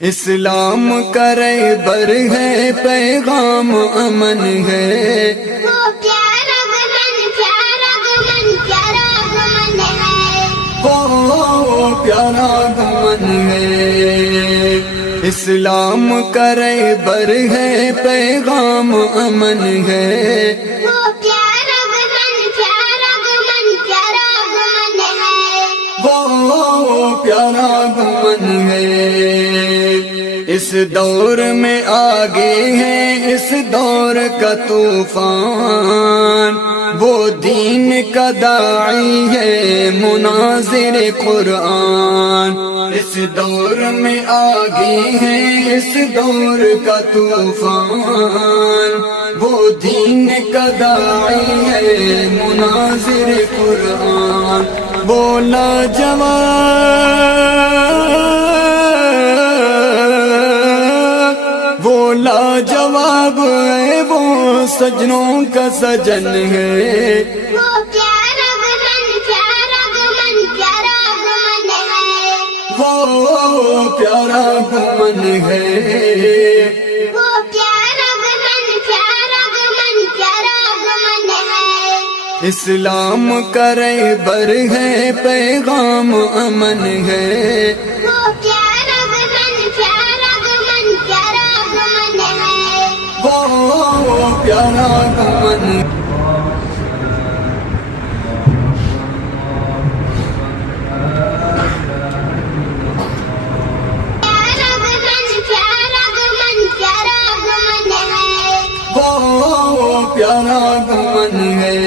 اسلام کرے بر ہے پیغام امن ہے، وہ پیارا گمن پیارا گمن پیارا گمن ہے، وہ پیارا گمن ہے۔ اسلام کرے بر ہے پیغام امن ہے، وہ پیارا گمن پیارا گمن پیارا گمن ہے، وہ پیارا گمن ہے۔ اس دور میں آگے ہے اس دور کا طوفان، وہ دین کا داعی ہے مناظر قرآن۔ اس دور میں آگے ہے اس دور کا طوفان، وہ دین کا داعی ہے مناظر قرآن۔ بولا جواب ہے وہ سجنوں کا سجن ہے، وہ پیارا گمن پیارا گمن پیارا گمن ہے، وہ پیارا گمن ہے۔ وہ پیارا گمن پیارا گمن پیارا گمن ہے، اسلام کرے بر ہے پیغام امن ہے، وہ پیارا گمن پیارا گمن پیارا گمن ہے، وہ پیارا گمن۔ پیارا گمن پیارا گمن پیارا گمن ہے، وہ پیارا گمن ہے۔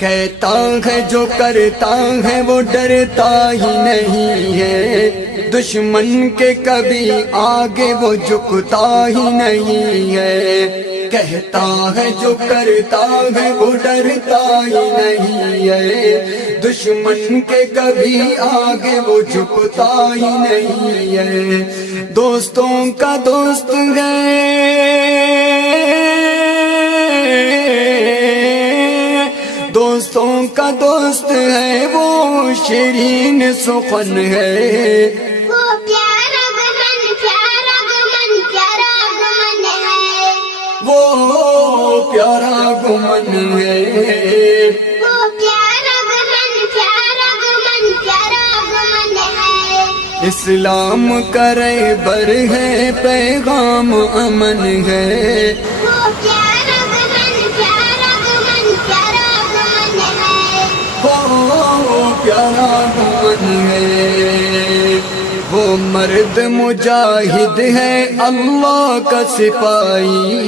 کہتا ہے جو کرتا ہے وہ ڈرتا ہی نہیں ہے، دشمن کے کبھی آگے وہ جھکتا ہی نہیں ہے۔ کہتا ہے جو کرتا ہے وہ ڈرتا ہی نہیں ہے، دشمن کے کبھی آگے وہ جھکتا ہی نہیں ہے۔ دوستوں کا دوست ہے، دوستوں کا دوست ہے وہ شیرین سخن ہے، وہ پیارا گمن پیارا گمن پیارا گمن ہے، وہ پیارا گمن ہے۔ وہ پیارا گمن پیارا گمن پیارا گمن ہے، اسلام کرے بر ہے پیغام امن ہے، وہ پیارا گمن پیارا گمن پیارا گمن ہے، وہ پیارا گمن ہے۔ وہ مرد مجاہد ہے اللہ کا سپاہی،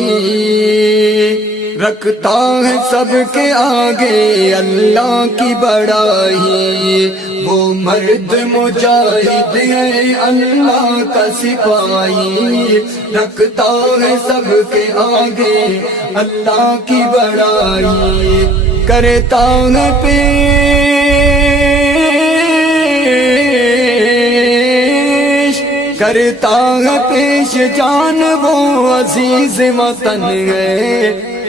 رکھتا ہے سب کے آگے اللہ کی بڑائی۔ وہ مرد مجاہد ہے اللہ کا سپاہی، رکھتا ہے سب کے آگے اللہ کی بڑائی۔ کرتا ہے پیش، کرتا ہے پیش جان وہ عزیز وطن ہے،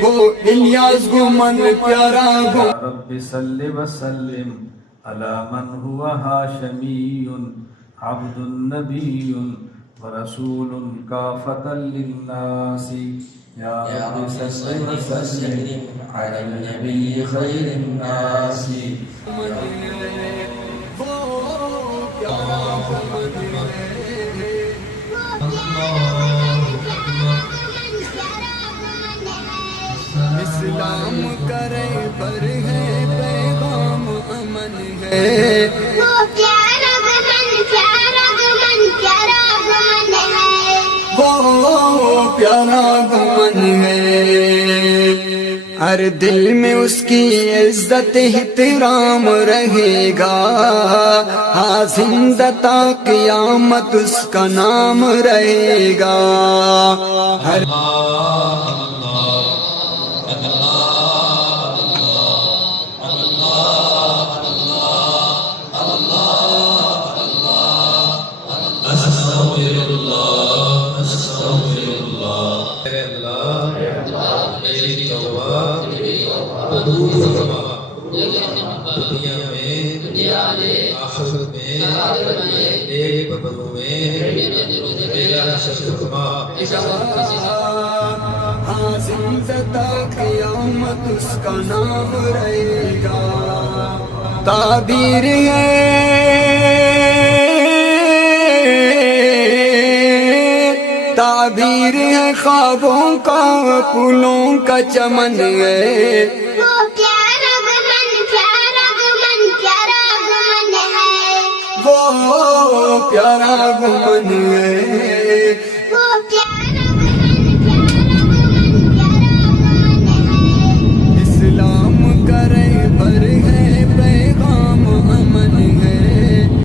وہ الیاس گمن پیارا گمن۔ رب صل وسلم على من هو هاشمي عبد نبي ورسول كافة للناس يا رب صل وسلم على النبي خير الناس اسلام کرے بر ہے پیغام امن ہے، وہ پیارا گمن پیارا گمن پیارا گمن ہے، وہ پیارا گمن ہے۔ ہر دل میں اس کی عزت احترام رہے گا، ہاں زندہ تا قیامت اس کا نام رہے گا۔ ہر دنیا میں آخرت میں ایک بدلوں میں حاصل زدہ قیامت اس کا نام رہے گا. تعبیر ہے خوابوں کا پھولوں کا چمن ہے. وہ پیارا گمن پیارا گمن پیارا گمن ہے. وہ پیارا گمن ہے.